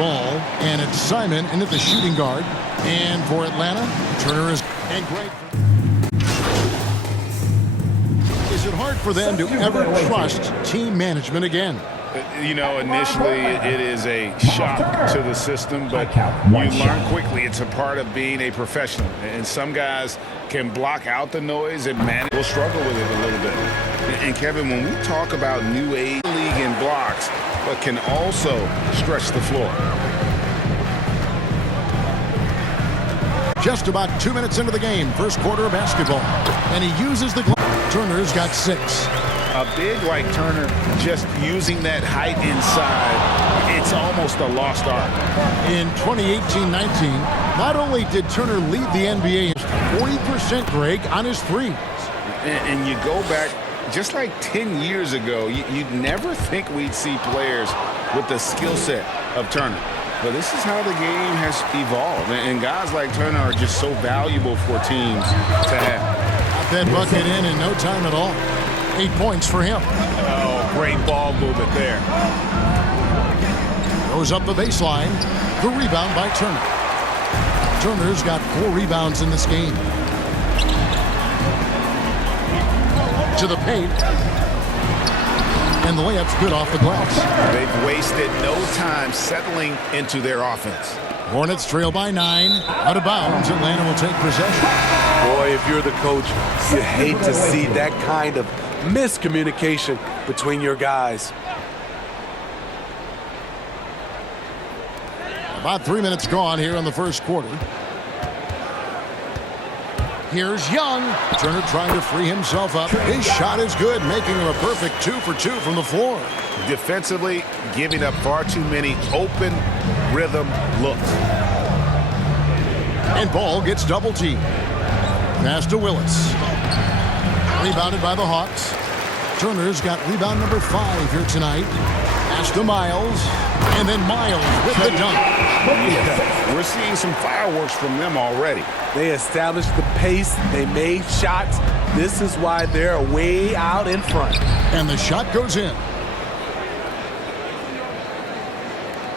Ball, and it's Simon into the shooting guard. And for Atlanta, Turner is great. Is it hard for them to ever trust team management again? You know, initially it is a shock to the system, but you learn quickly it's a part of being a professional. And some guys can block out the noise and manage. Will struggle with it a little bit. And Kevin, when we talk about new age league in blocks, but can also stretch the floor. Just about 2 minutes into the game, first quarter of basketball, and he uses the glove. Turner's got 6. A big like Turner, just using that height inside, it's almost a lost art. In 2018-19, not only did Turner lead the NBA 40%, Greg, on his threes. And you go back just like 10 years ago, you'd never think we'd see players with the skill set of Turner. But this is how the game has evolved. And guys like Turner are just so valuable for teams to have. That bucket in no time at all. 8 points for him. Oh, great ball movement there. Goes up the baseline. The rebound by Turner. Turner's got 4 rebounds in this game. To the paint. And the layup's good off the glass. They've wasted no time settling into their offense. Hornets trail by 9. Out of bounds. Atlanta will take possession. Boy, if you're the coach, you hate to see that kind of miscommunication between your guys. About 3 minutes gone here in the first quarter. Here's Young. Turner trying to free himself up. His shot is good, making him a perfect 2 for 2 from the floor. Defensively, giving up far too many open rhythm looks. And Ball gets double teamed. Pass to Willis. Rebounded by the Hawks. Turner's got rebound number 5 here tonight. Pass to Miles. And then Miles with the dunk. Yeah, we're seeing some fireworks from them already. They established the pace. They made shots. This is why they're way out in front. And the shot goes in.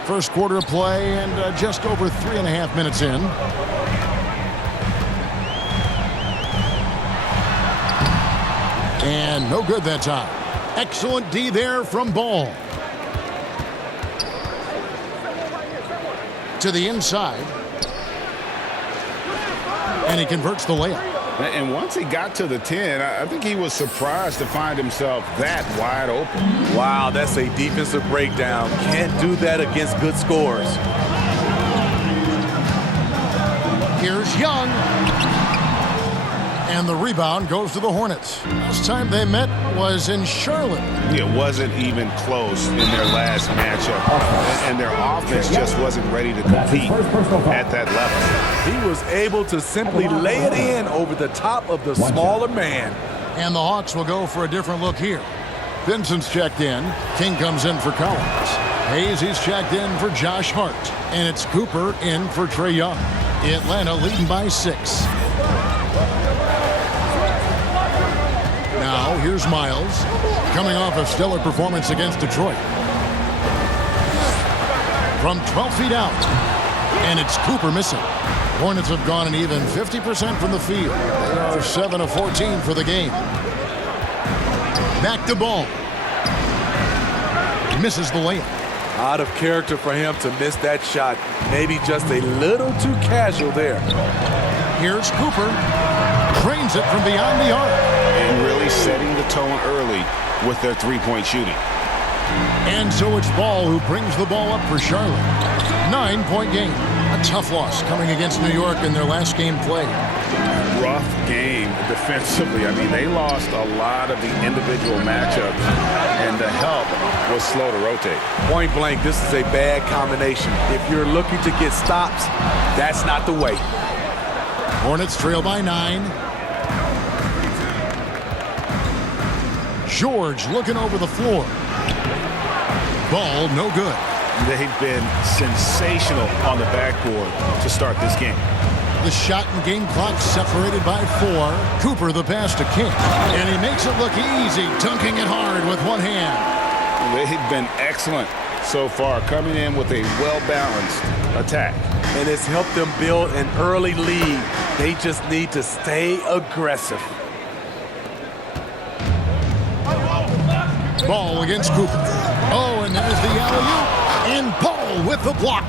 First quarter of play and just over 3.5 minutes in. And no good that time. Excellent D there from Ball. To the inside. And he converts the layup. And once he got to the 10, I think he was surprised to find himself that wide open. Wow, that's a defensive breakdown. Can't do that against good scores. Here's Young. And the rebound goes to the Hornets. Last time they met was in Charlotte. It wasn't even close in their last matchup. And their offense just wasn't ready to compete at that level. He was able to simply lay it in over the top of the smaller man. And the Hawks will go for a different look here. Vincent's checked in. King comes in for Collins. Hayes is checked in for Josh Hart. And it's Cooper in for Trae Young. Atlanta leading by 6. Now, here's Miles, coming off a stellar performance against Detroit. From 12 feet out, and it's Cooper missing. Hornets have gone an even 50% from the field. They are 7 of 14 for the game. Back to Ball. Misses the layup. Out of character for him to miss that shot. Maybe just a little too casual there. Here's Cooper. Drains it from beyond the arc. And really setting the tone early with their three-point shooting. And so it's Ball who brings the ball up for Charlotte. 9-point game. A tough loss coming against New York in their last game played. Rough game defensively. I mean, they lost a lot of the individual matchups, and the help was slow to rotate. Point blank, this is a bad combination. If you're looking to get stops, that's not the way. Hornets trail by 9. George looking over the floor. Ball no good. They've been sensational on the backboard to start this game. The shot and game clock separated by 4. Cooper the pass to King. And he makes it look easy, dunking it hard with one hand. They've been excellent so far, coming in with a well-balanced attack. And it's helped them build an early lead. They just need to stay aggressive. Ball against Cooper. Oh, and there's the alley-oop. And Ball with the block.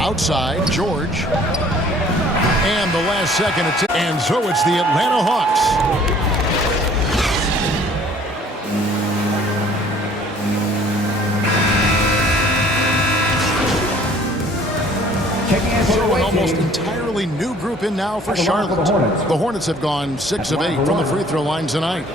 Outside, George. And the last second attempt. And so it's the Atlanta Hawks. So an almost entirely new group in now for Charlotte. The Hornets have gone 6 of 8 from the free throw line tonight.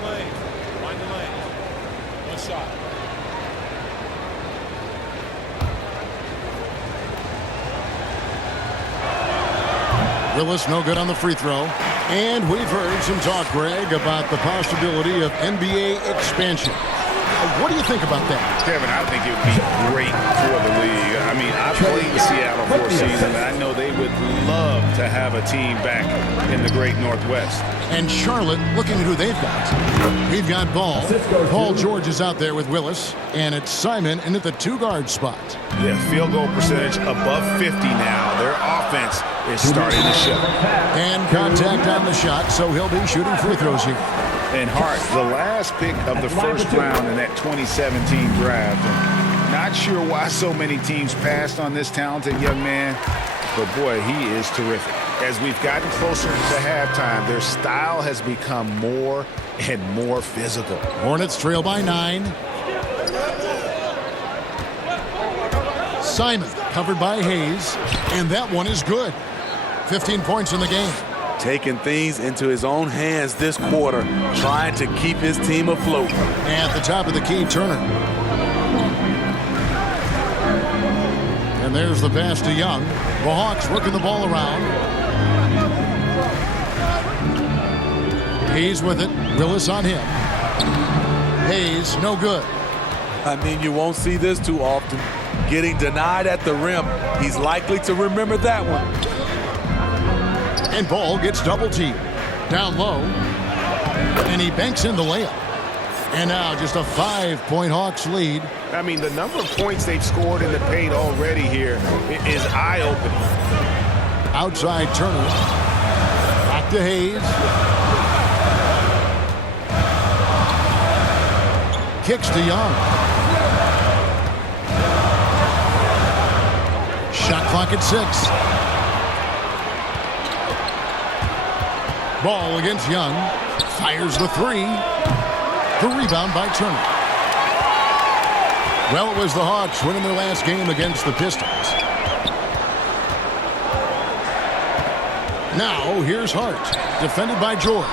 Willis no good on the free throw. And we've heard some talk, Greg, about the possibility of NBA expansion. What do you think about that? Kevin, I think it would be great for the league. I mean, I played in Seattle for a season, and I know they would love to have a team back in the great Northwest. And Charlotte, looking at who they've got. We've got Ball. Paul George is out there with Willis, and it's Simon in at the 2-guard spot. Yeah, field goal percentage above 50 now. Their offense is starting to show. And contact on the shot, so he'll be shooting free throws here. And Hart, the last pick of the first round in that 2017 draft. And not sure why so many teams passed on this talented young man, but boy, he is terrific. As we've gotten closer to halftime, their style has become more and more physical. Hornets trail by 9. Simon covered by Hayes, and that one is good. 15 points in the game. Taking things into his own hands this quarter, trying to keep his team afloat. At the top of the key, Turner. And there's the pass to Young. The Hawks working the ball around. Hayes with it. Willis on him. Hayes, no good. I mean, you won't see this too often. Getting denied at the rim. He's likely to remember that one. And Ball gets double teamed. Down low. And he banks in the layup. And now just a 5-point Hawks lead. I mean, the number of points they've scored in the paint already here is eye-opening. Outside Turner. Back to Hayes. Kicks to Young. Shot clock at 6. Ball against Young. Fires the 3. The rebound by Turner. Well, it was the Hawks winning their last game against the Pistons. Now, here's Hart. Defended by George.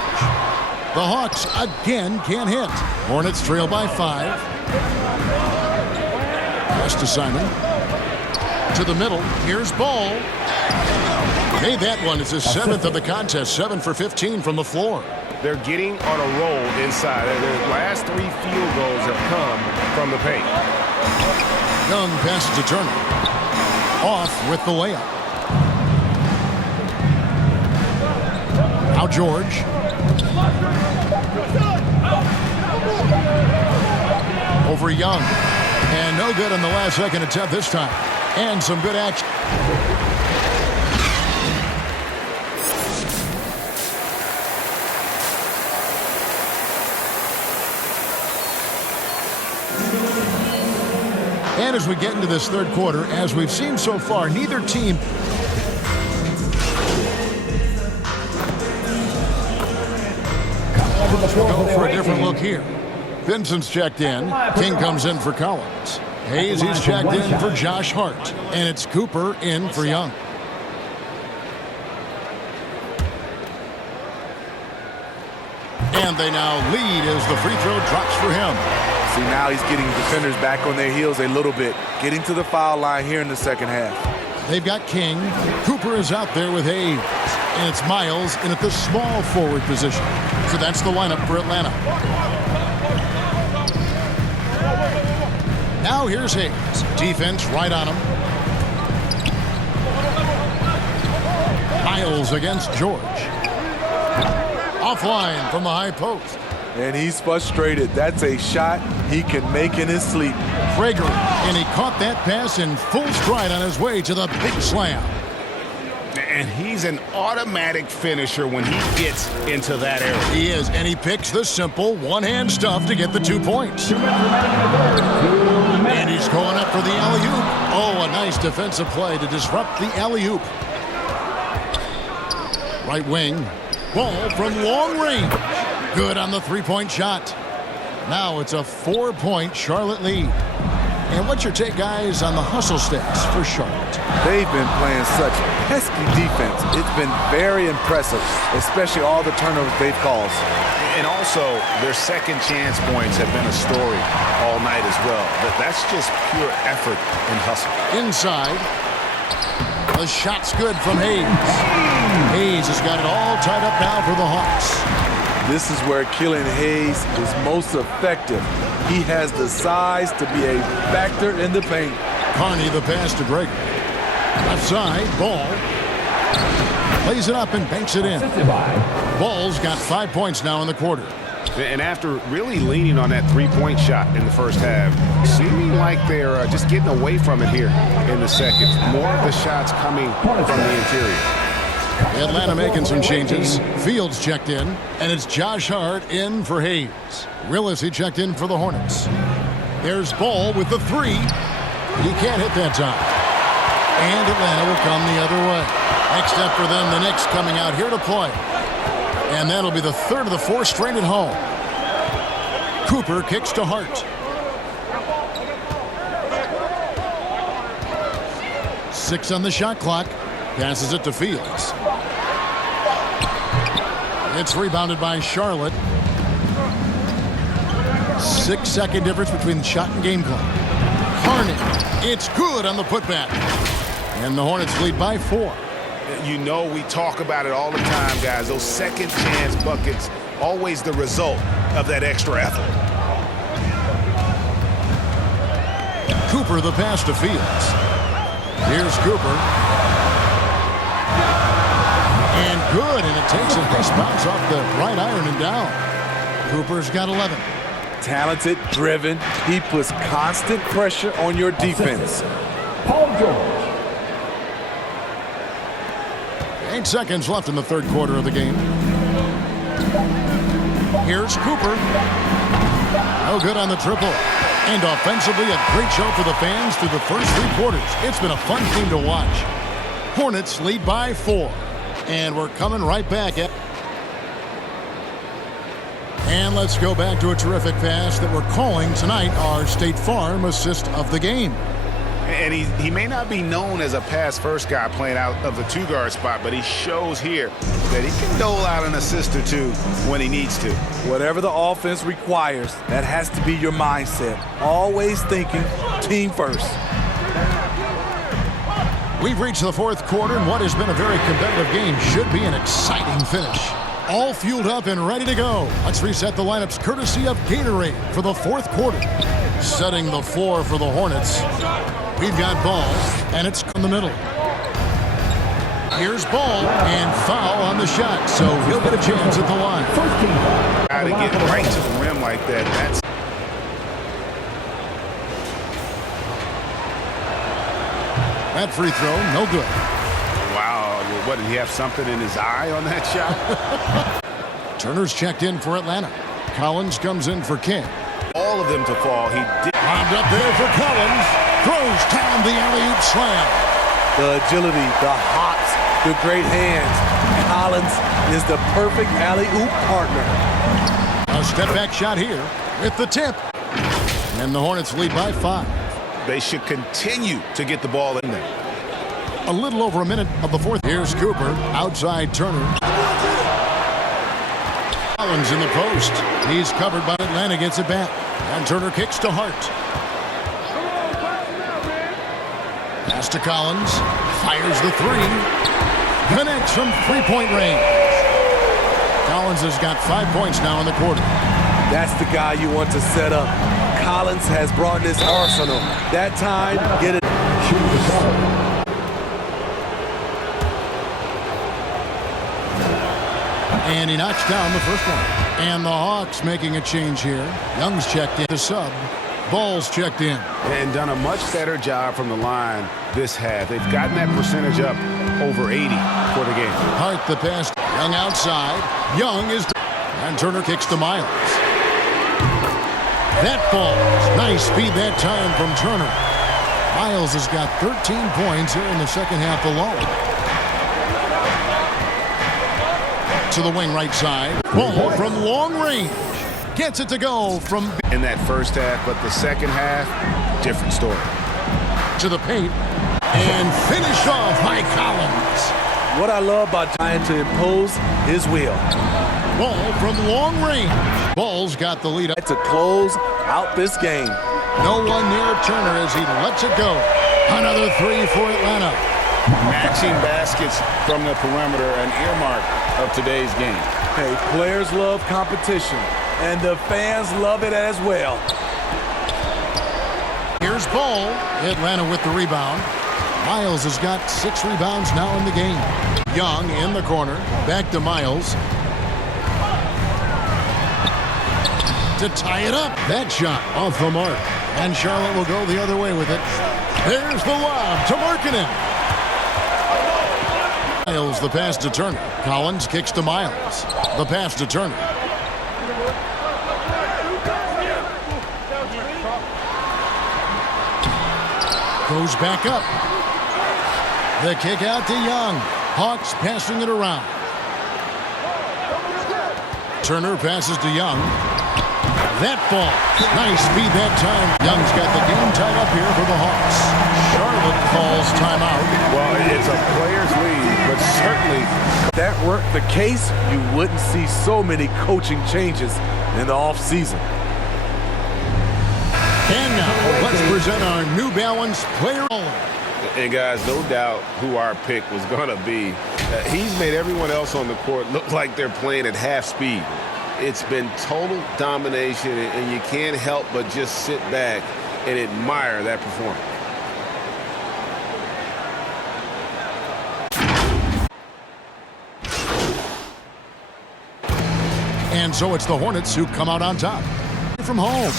The Hawks again can't hit. Hornets trail by 5. Pass to Simon. To the middle. Here's Ball. Made that one. It's his 7th of the contest. 7 for 15 from the floor. They're getting on a roll inside. Their last 3 field goals have come from the paint. Young passes to Turner. Off with the layup. Now George. Over Young. And no good on the last second attempt this time. And some good action. And as we get into this third quarter, as we've seen so far, neither team will go for a different look here. Vincent's checked in. King comes in for Collins. Hayes, he's checked in for Josh Hart. And it's Cooper in for Young. And they now lead as the free throw drops for him. See, now he's getting defenders back on their heels a little bit. Getting to the foul line here in the second half. They've got King. Cooper is out there with Hayes. And it's Miles in at the small forward position. So that's the lineup for Atlanta. Now here's Hayes. Defense right on him. Miles against George. Offline from the high post. and he's frustrated. That's a shot he can make in his sleep. Gregory, and he caught that pass in full stride on his way to the big slam. And he's an automatic finisher when he gets into that area. He is, and he picks the simple one-hand stuff to get the 2 points. And he's going up for the alley-oop. Oh, a nice defensive play to disrupt the alley-oop. Right wing, Ball from long range. Good on the three-point shot. Now it's a 4-point Charlotte lead. And what's your take, guys, on the hustle stats for Charlotte? They've been playing such pesky defense. It's been very impressive, especially all the turnovers they've caused. And also, their second chance points have been a story all night as well. But that's just pure effort and hustle. Inside. The shot's good from Hayes. Hayes has got it all tied up now for the Hawks. This is where Killian Hayes is most effective. He has the size to be a factor in the paint. Carney the pass to Gregory. Left side, Ball. Plays it up and banks it in. Ball's got 5 points now in the quarter. And after really leaning on that three-point shot in the first half, seeming like they're just getting away from it here in the second. More of the shots coming from the interior. Atlanta making some changes. Fields checked in, and it's Josh Hart in for Hayes. Willis, he checked in for the Hornets. There's Ball with the three. He can't hit that time. And Atlanta will come the other way. Next up for them, the Knicks coming out here to play. And that'll be the third of the four straight at home. Cooper kicks to Hart. 6 on the shot clock. Passes it to Fields. It's rebounded by Charlotte. 6-second difference between shot and game clock. Harnett. It's good on the putback. And the Hornets lead by 4. You know, we talk about it all the time, guys. Those second chance buckets, always the result of that extra effort. Cooper the pass to Fields. Here's Cooper. And good, and it takes a nice bounce off the right iron and down. Cooper's got 11. Talented, driven. He puts constant pressure on your defense. Paul George. 8 seconds left in the third quarter of the game. Here's Cooper. No good on the triple. And offensively, a great show for the fans through the first 3 quarters. It's been a fun game to watch. Hornets lead by 4. And we're coming right back at. And let's go back to a terrific pass that we're calling tonight our State Farm assist of the game. And he may not be known as a pass-first guy playing out of the two-guard spot, but he shows here that he can dole out an assist or two when he needs to. Whatever the offense requires, that has to be your mindset. Always thinking team first. We've reached the fourth quarter, and what has been a very competitive game should be an exciting finish. All fueled up and ready to go. Let's reset the lineups courtesy of Gatorade for the fourth quarter. Setting the floor for the Hornets. We've got Ball, and it's in the middle. Here's Ball, and foul on the shot, so he'll get a chance at the line. Got to get right to the rim like that. That's that free throw, no good. wow. What, did he have something in his eye on that shot? Turner's checked in for Atlanta. Collins comes in for King. All of them to fall. He did. Bombed up there for Collins. Throws down the alley-oop slam. The agility, the hops, the great hands. Collins is the perfect alley-oop partner. A step-back shot here with the tip. And the Hornets lead by 5. They should continue to get the ball in there. A little over a minute of the fourth. Here's Cooper. Outside Turner. Collins in the post. He's covered by Atlanta. Gets it back. And Turner kicks to Hart. Pass to Collins. Fires the three. Connects from three-point range. Collins has got 5 points now in the quarter. That's the guy you want to set up. Collins has brought this arsenal. That time, get it. And he knocks down the first one. And the Hawks making a change here. Young's checked in. The sub. Ball's checked in. And done a much better job from the line this half. They've gotten that percentage up over 80 for the game. Hart the pass. Young outside. Young is... And Turner kicks to Miles. That falls. Nice speed that time from Turner. Miles has got 13 points here in the second half alone. To the wing right side. Ball from long range. Gets it to go from... In that first half, but the second half, different story. To the paint. And finished off by Collins. What I love about trying to impose his will. Ball from long range. Ball's got the lead up. To close out this game. No one near Turner as he lets it go. Another three for Atlanta. Matching baskets from the perimeter, an earmark of today's game. Hey, players love competition, and the fans love it as well. Here's Ball. Atlanta with the rebound. Miles has got 6 rebounds now in the game. Young in the corner. Back to Miles. To tie it up. That shot off the mark. And Charlotte will go the other way with it. There's the lob to Markkanen. Miles the pass to Turner. Collins kicks to Miles. The pass to Turner. Goes back up. The kick out to Young. Hawks passing it around. Turner passes to Young. That ball. Nice speed that time. Young's got the game tied up here for the Hawks. Charlotte calls timeout. Well, it's a player's lead, but certainly... If that weren't the case, you wouldn't see so many coaching changes in the offseason. And now, let's present our New Balance player. And guys, no doubt who our pick was going to be. He's made everyone else on the court look like they're playing at half speed. It's been total domination, and you can't help but just sit back and admire that performance. And so it's the Hornets who come out on top. From home.